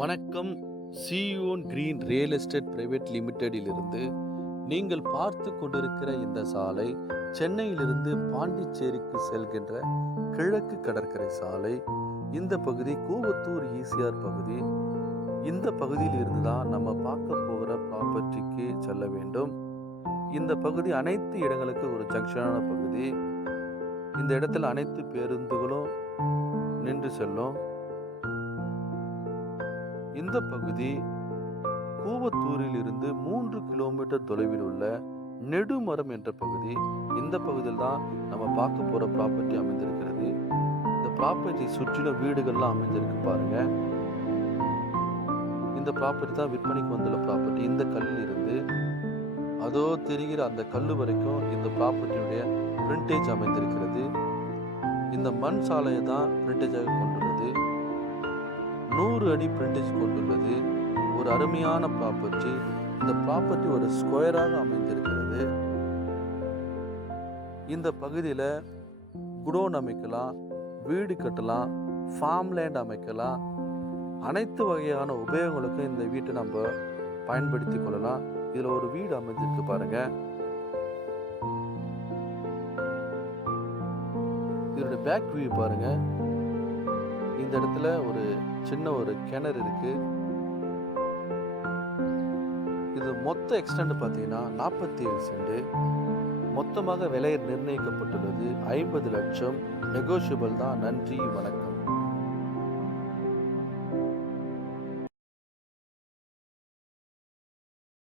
வணக்கம். Zion green real estate private லிமிடெடிலிருந்து நீங்கள் பார்த்து கொண்டிருக்கிற இந்த சாலை சென்னையிலிருந்து பாண்டிச்சேரிக்கு செல்கின்ற கிழக்கு கடற்கரை சாலை. இந்த பகுதி கூவத்தூர் ஈசிஆர் பகுதி. இந்த பகுதியில் இருந்து தான் நம்ம பார்க்க போகிற ப்ராப்பர்ட்டிக்கு செல்ல வேண்டும். இந்த பகுதி அனைத்து இடங்களுக்கு ஒரு ஜங்ஷனான பகுதி. இந்த இடத்துல அனைத்து பேருந்துகளும் நின்று செல்லும். இந்த பகுதி கூவத்தூரில் இருந்து 3 கிலோமீட்டர் தொலைவில் உள்ள நெடுமரம் என்ற பகுதி. இந்த பகுதியில் தான் நம்ம பார்க்க போற ப்ராப்பர்ட்டி அமைந்திருக்கிறது. இந்த ப்ராப்பர்ட்டி சுற்றிலும் வீடுகள்லாம் அமைஞ்சிருக்கு பாருங்க. இந்த ப்ராப்பர்ட்டி தான் விற்பனைக்கு வந்துள்ள ப்ராப்பர்ட்டி. இந்த கல்லில் இருந்து அதோ தெரிகிற அந்த கல்லு வரைக்கும் இந்த ப்ராப்பர்ட்டியுடைய பிரிண்டேஜ் அமைந்திருக்கிறது. இந்த மண் சாலையை தான் பிரிண்டேஜாக கொண்டுள்ளது. 100 அடி பிரிண்டேஜ் கொண்டுள்ளது. ஒரு அருமையான ப்ராப்பர்ட்டி. இந்த ப்ராப்பர்ட்டி ஒரு ஸ்கொயராக அமைந்திருக்கிறது. இந்த பகுதியில் குடோன் அமைக்கலாம், வீடு கட்டலாம், ஃபார்ம் லேண்ட் அமைக்கலாம். அனைத்து வகையான உபயோகங்களுக்கும் இந்த வீட்டை நம்ம பயன்படுத்தி கொள்ளலாம். இதில் ஒரு வீடு அமைஞ்சிருக்கு பாருங்க. இதோட பேக் வியூ பாருங்க. இந்த இடத்துல ஒரு சின்ன ஒரு கிணறு இருக்கு. இது மொத்த எக்ஸ்டெண்ட் பார்த்தீங்கன்னா 47 சென்ட். மொத்தமாக விலை நிர்ணயிக்கப்பட்டுள்ளது 50 லட்சம். நெகோஷியபிள் தான். நன்றி, வணக்கம்.